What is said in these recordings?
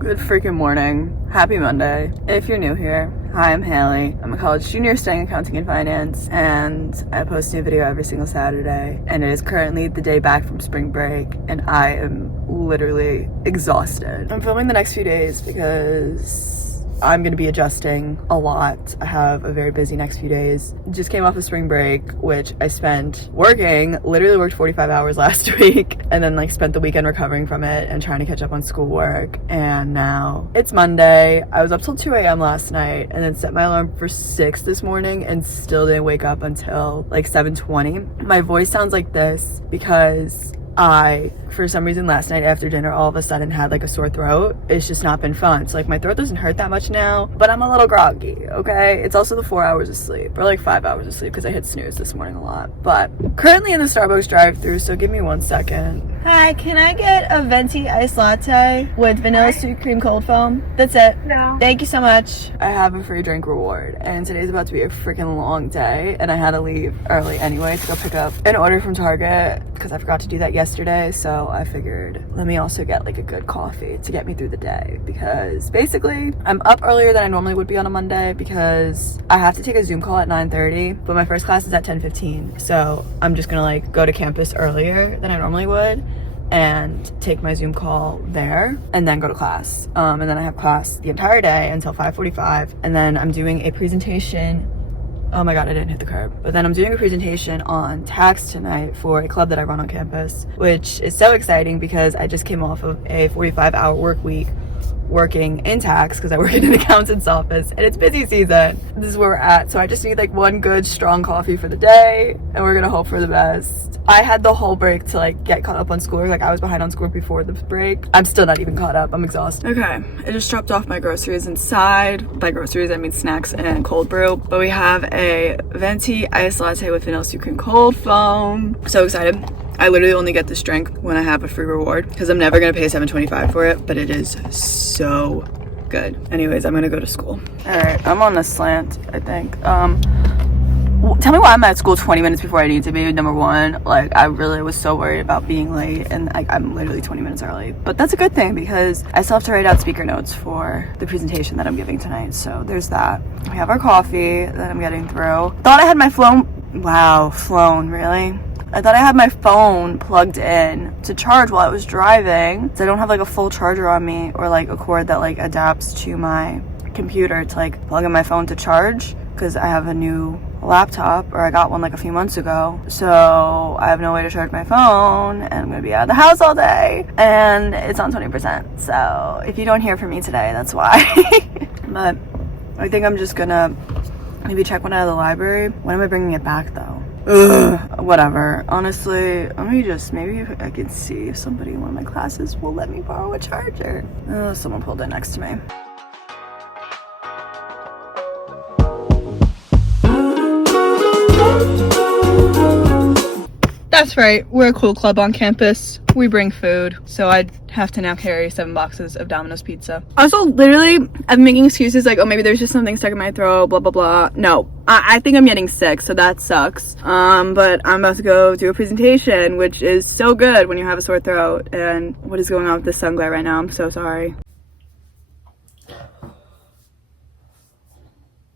Good freaking morning. Happy Monday. If you're new here, hi, I'm Haley. I'm a college junior studying accounting and finance, and I post a new video every single Saturday. And it is currently the day back from spring break, and I am literally exhausted. I'm filming the next few days because I'm gonna be adjusting a lot. I have a very busy next few days. Just came off of spring break, which I spent working, literally worked 45 hours last week, and then spent the weekend recovering from it and trying to catch up on schoolwork. And now it's Monday. I was up till 2 a.m. last night and then set my alarm for 6 this morning and still didn't wake up until 7:20. My voice sounds like this because I, for some reason last night after dinner, all of a sudden had a sore throat. It's just not been fun. So my throat doesn't hurt that much now, but I'm a little groggy, okay? It's also the 4 hours of sleep, or 5 hours of sleep because I hit snooze this morning a lot. But currently in the Starbucks drive-thru, so give me 1 second. Hi, can I get a venti iced latte with vanilla sweet cream cold foam? That's it. No. Thank you so much. I have a free drink reward, and today's about to be a freaking long day, and I had to leave early anyway to go pick up an order from Target because I forgot to do that yesterday. So I figured, let me also get a good coffee to get me through the day, because basically I'm up earlier than I normally would be on a Monday because I have to take a Zoom call at 9:30, but my first class is at 10:15. So I'm just gonna go to campus earlier than I normally would and take my Zoom call there and then go to class. And then I have class the entire day until 5:45, and then I'm doing a presentation. Oh my god, I didn't hit the curb. But then I'm doing a presentation on tax tonight for a club that I run on campus, which is so exciting because I just came off of a 45-hour work week working in tax because I work in an accountant's office and it's busy season. This is where we're at. So I just need one good strong coffee for the day, and we're gonna hope for the best. I had the whole break to get caught up on schoolwork. I was behind on schoolwork before the break. I'm still not even caught up. I'm exhausted. Okay, I just dropped off my groceries inside. By groceries, I mean snacks and cold brew. But we have a venti iced latte with vanilla sweet cream cold foam. So excited. I literally only get this drink when I have a free reward because I'm never gonna pay $7.25 for it, but it is so good. Anyways, I'm gonna go to school. All right, I'm on the slant, I think. Tell me why I'm at school 20 minutes before I need to be. Number one, I really was so worried about being late, and I'm literally 20 minutes early. But that's a good thing because I still have to write out speaker notes for the presentation that I'm giving tonight. So there's that. We have our coffee that I'm getting through. Thought I had my phone, really? I thought I had my phone plugged in to charge while I was driving. So I don't have a full charger on me, or a cord that adapts to my computer to plug in my phone to charge, because I have a new laptop, or I got one a few months ago. So I have no way to charge my phone, and I'm gonna be out of the house all day, and it's on 20%. So if you don't hear from me today, that's why. But I think I'm just gonna maybe check one out of the library. When am I bringing it back though? Ugh, whatever. Honestly, maybe I can see if somebody in one of my classes will let me borrow a charger. Oh, someone pulled in next to me. That's right, we're a cool club on campus. We bring food, so I'd have to now carry 7 boxes of Domino's pizza. Also, literally, I'm making excuses oh, maybe there's just something stuck in my throat, blah, blah, blah. No, I think I'm getting sick, so that sucks. But I'm about to go do a presentation, which is so good when you have a sore throat. And what is going on with this sun glare right now? I'm so sorry.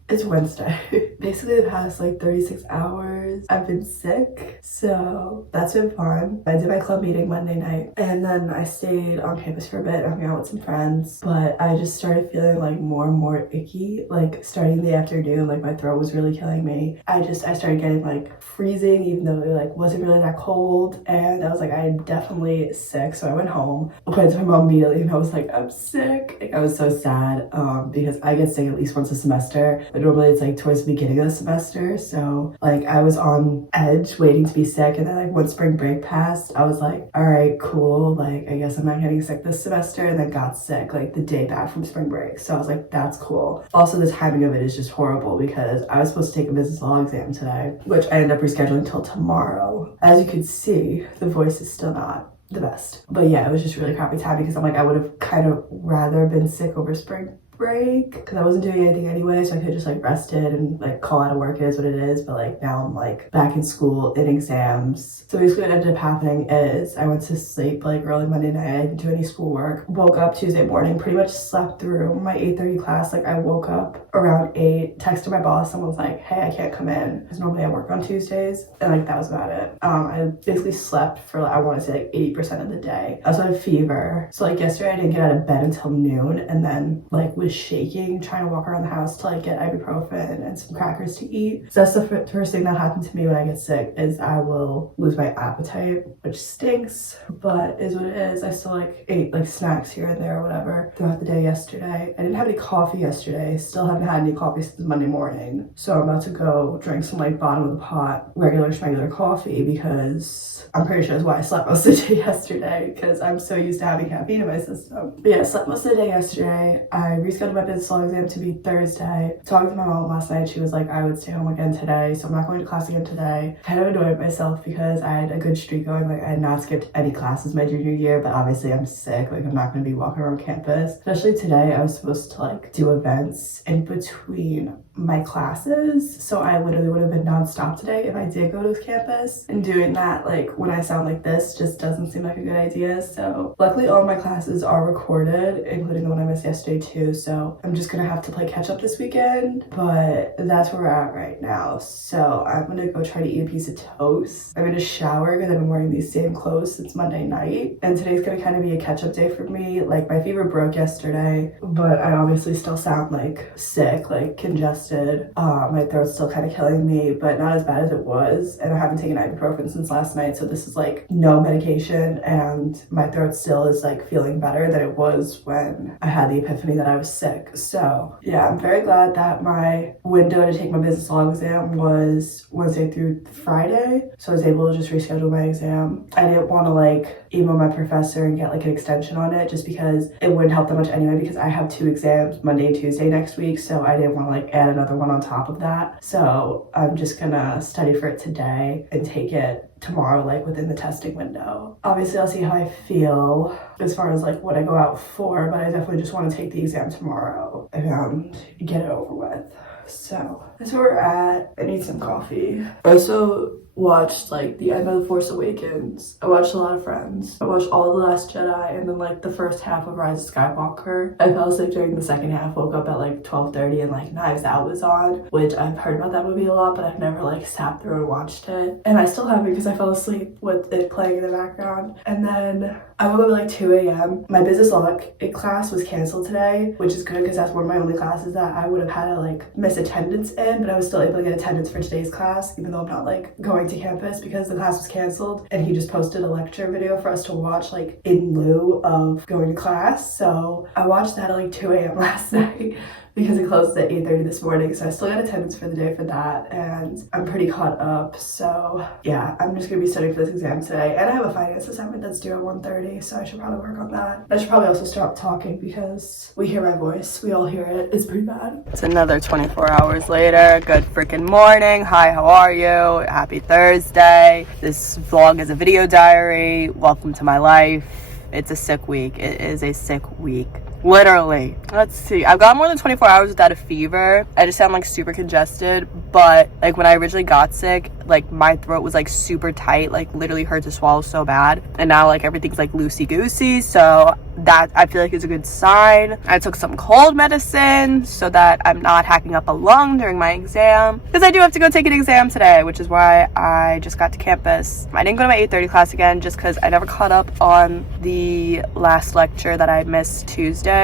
It's Wednesday. Basically the past 36 hours I've been sick, so that's been fun. I did my club meeting Monday night, and then I stayed on campus for a bit, hung out with some friends, but I just started feeling more and more icky, starting the afternoon. My throat was really killing me. I started getting freezing, even though it wasn't really that cold, and I was I'm definitely sick. So I went home, went to my mom immediately, and I was I'm sick. I was so sad because I get sick at least once a semester, but normally it's towards the beginning of the semester. So I was on edge waiting to be sick, and then once spring break passed, I was all right, cool, I guess I'm not getting sick this semester, and then got sick the day back from spring break. So I was that's cool. Also, the timing of it is just horrible because I was supposed to take a business law exam today, which I ended up rescheduling until tomorrow. As you can see, the voice is still not the best. But yeah, it was just really crappy time because I would have kind of rather been sick over spring break because I wasn't doing anything anyway, so I could just like rest it and like call out of work. It is what it is. But like now I'm like back in school in exams. So basically what ended up happening is I went to sleep like early Monday night. I didn't do any schoolwork. Woke up Tuesday morning, pretty much slept through my 8:30 class. Like I woke up around 8, texted my boss and was like, hey, I can't come in because normally I work on Tuesdays, and like that was about it. I basically slept for like, I want to say like 80% of the day. I also had a fever, so like yesterday I didn't get out of bed until noon, and then like was shaking trying to walk around the house to like get ibuprofen and some crackers to eat. So that's the first thing that happened to me when I get sick, is I will lose my appetite, which stinks, but is what it is. I still like ate like snacks here and there or whatever throughout the day yesterday. I didn't have any coffee yesterday. Still haven't had any coffee since Monday morning, so I'm about to go drink some like bottom of the pot regular coffee because I'm pretty sure that's why I slept most of the day yesterday, because I'm so used to having caffeine in my system. But yeah, I slept most of the day yesterday. I rescheduled my business law exam to be Thursday. Talking to my mom last night, she was like, I would stay home again today, so I'm not going to class again today. Kind of annoyed myself because I had a good streak going. Like I had not skipped any classes my junior year, but obviously I'm sick. Like I'm not going to be walking around campus. Especially today, I was supposed to like do events in between my classes, so I literally would have been nonstop today if I did go to campus, and doing that like when I sound like this just doesn't seem like a good idea. So luckily all of my classes are recorded, including the one I missed yesterday too, so I'm just gonna have to play catch up this weekend, but that's where we're at right now. So I'm gonna go try to eat a piece of toast. I'm gonna shower because I've been wearing these same clothes since Monday night, and today's gonna kind of be a catch-up day for me. Like my fever broke yesterday, but I obviously still sound like sick, like congested. My throat's still kind of killing me, but not as bad as it was, and I haven't taken ibuprofen since last night, so this is like no medication, and my throat still is like feeling better than it was when I had the epiphany that I was sick. So yeah, I'm very glad that my window to take my business law exam was Wednesday through Friday, so I was able to just reschedule my exam. I didn't want to like email my professor and get like an extension on it, just because it wouldn't help that much anyway, because I have 2 exams, Monday and Tuesday next week, so I didn't want to like add another one on top of that. So I'm just gonna study for it today and take it tomorrow, like within the testing window. Obviously I'll see how I feel as far as like what I go out for, but I definitely just want to take the exam tomorrow and get it over with. So that's where we're at. I need some coffee. I also watched like the end of The Force Awakens. I watched a lot of Friends. I watched all of The Last Jedi, and then like the first half of Rise of Skywalker. I fell asleep during the second half, woke up at like 12:30, and like Knives Out was on, which I've heard about that movie a lot, but I've never like sat through and watched it. And I still haven't because I fell asleep with it playing in the background. And then I woke up at like 2 a.m. My business law class was canceled today, which is good because that's one of my only classes that I would have had to like miss attendance in, but I was still able to get attendance for today's class, even though I'm not like going to campus because the class was canceled, and he just posted a lecture video for us to watch like in lieu of going to class. So I watched that at like 2 a.m. last night because it closed at 8:30 this morning, so I still got attendance for the day for that, and I'm pretty caught up. So yeah, I'm just gonna be studying for this exam today, and I have a finance assignment that's due at 1:30, so I should probably work on that. I should probably also stop talking because we hear my voice, we all hear it. It's pretty bad. It's another 24 hours later. Good freaking morning. Hi, how are you? Happy Thursday. This vlog is a video diary. Welcome to my life. It's a sick week. It is a sick week. Literally. Let's see. I've got more than 24 hours without a fever. I just sound like super congested, but like when I originally got sick, like my throat was like super tight, like literally hurt to swallow so bad. And now like everything's like loosey-goosey, so that I feel like is a good sign. I took some cold medicine so that I'm not hacking up a lung during my exam, because I do have to go take an exam today, which is why I just got to campus. I didn't go to my 8:30 class again just because I never caught up on the last lecture that I missed Tuesday.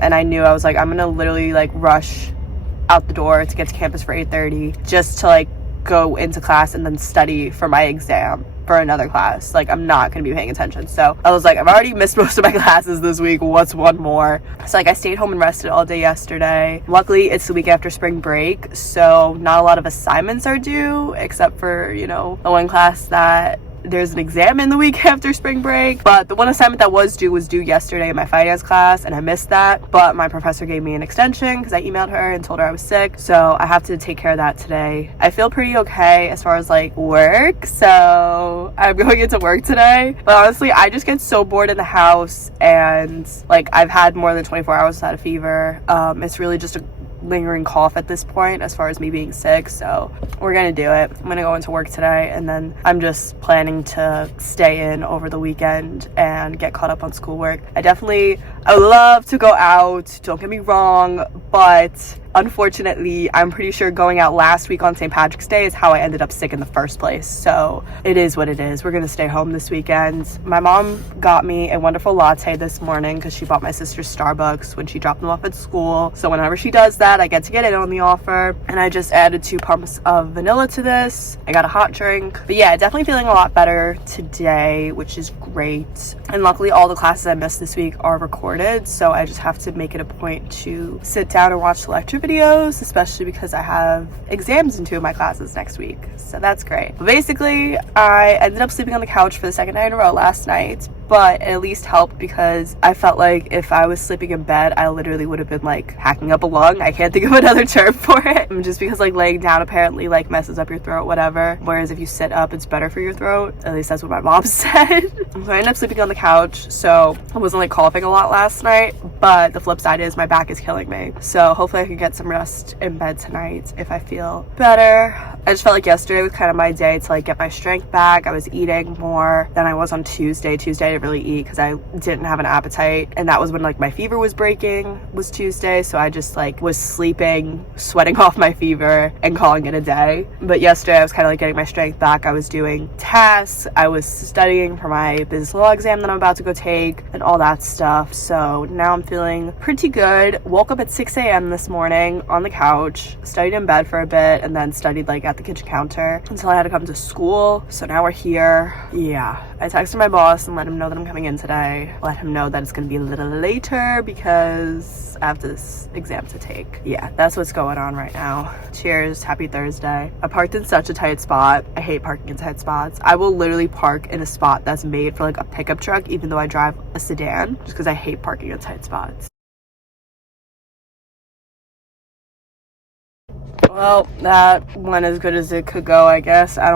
And I knew I was like, I'm gonna literally like rush out the door to get to campus for 8:30 just to like go into class and then study for my exam for another class. Like I'm not gonna be paying attention. So I was like, I've already missed most of my classes this week, what's one more? So like I stayed home and rested all day yesterday. Luckily it's the week after spring break, so not a lot of assignments are due except for, you know, the one class that there's an exam in the week after spring break, but the one assignment that was due yesterday in my finance class, and I missed that, but my professor gave me an extension because I emailed her and told her I was sick, so I have to take care of that today. I feel pretty okay as far as like work, so I'm going into work today, but honestly I just get so bored in the house, and like I've had more than 24 hours without a fever. It's really just a lingering cough at this point as far as me being sick, so we're gonna do it. I'm gonna go into work today, and then I'm just planning to stay in over the weekend and get caught up on schoolwork. I would love to go out, don't get me wrong, but unfortunately I'm pretty sure going out last week on St. Patrick's Day is how I ended up sick in the first place, so it is what it is. We're gonna stay home this weekend. My mom got me a wonderful latte this morning because she bought my sister Starbucks when she dropped them off at school, so whenever she does that I get to get it on the offer, and I just added 2 pumps of vanilla to this. I got a hot drink, but yeah, definitely feeling a lot better today, which is great. And luckily all the classes I missed this week are recorded, so I just have to make it a point to sit down and watch the lecture videos, especially because I have exams in 2 of my classes next week, so that's great. But basically I ended up sleeping on the couch for the 2nd night in a row last night, but it at least helped because I felt like if I was sleeping in bed I literally would have been like hacking up a lung. I can't think of another term for it, just because like laying down apparently like messes up your throat, whatever, whereas if you sit up it's better for your throat. At least that's what my mom said. So I ended up sleeping on the couch, so I wasn't like coughing a lot last night, but the flip side is my back is killing me, so hopefully I can get some rest in bed tonight if I feel better. I just felt like yesterday was kind of my day to like get my strength back. I was eating more than I was on Tuesday. Tuesday I didn't really eat because I didn't have an appetite, and that was when like my fever was breaking, was Tuesday, so I just like was sleeping, sweating off my fever and calling it a day. But yesterday I was kind of like getting my strength back. I was doing tasks, I was studying for my business law exam that I'm about to go take and all that stuff, so now I'm feeling pretty good. Woke up at 6 a.m. this morning on the couch, studied in bed for a bit, and then studied like at the kitchen counter until I had to come to school. So now we're here. Yeah, I texted my boss and let him know that I'm coming in today. Let him know that it's gonna be a little later because I have this exam to take. Yeah, that's what's going on right now. Cheers, happy Thursday. I parked in such a tight spot. I hate parking in tight spots. I will literally park in a spot that's made for like a pickup truck even though I drive a sedan, just because I hate parking in tight spots. Well, that went as good as it could go, I guess. I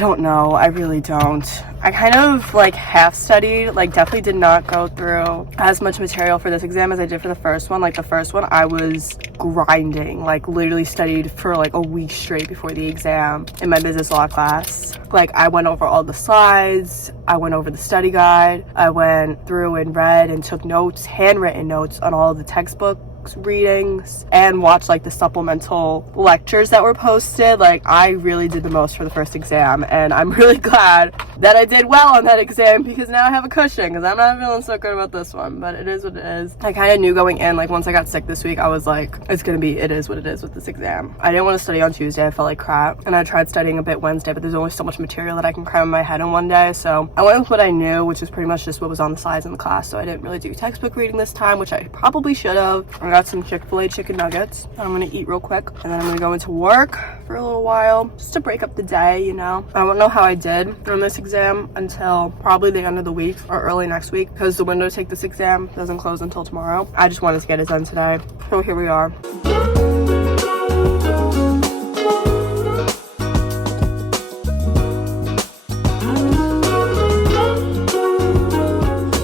don't know. I really don't. I kind of like half studied, like definitely did not go through as much material for this exam as I did for the first one. Like the first one I was grinding, like literally studied for like a week straight before the exam in my business law class. Like I went over all the slides, I went over the study guide, I went through and read and took notes, handwritten notes on all of the textbook readings, and watch like the supplemental lectures that were posted. Like I really did the most for the first exam, and I'm really glad that I did well on that exam because now I have a cushion, because I'm not feeling so good about this one, but it is what it is. I kind of knew going in, like once I got sick this week, I was like, it is what it is with this exam. I didn't want to study on Tuesday. I felt like crap, and I tried studying a bit Wednesday, but there's only so much material that I can cram in my head in one day, so I went with what I knew, which was pretty much just what was on the slides in the class. So I didn't really do textbook reading this time, which I probably should have. I got some Chick-fil-A chicken nuggets. I'm gonna eat real quick, and then I'm gonna go into work for a little while just to break up the day, you know. I don't know how I did on this exam until probably the end of the week or early next week, because the window to take this exam doesn't close until tomorrow. I just wanted to get it done today, so here we are.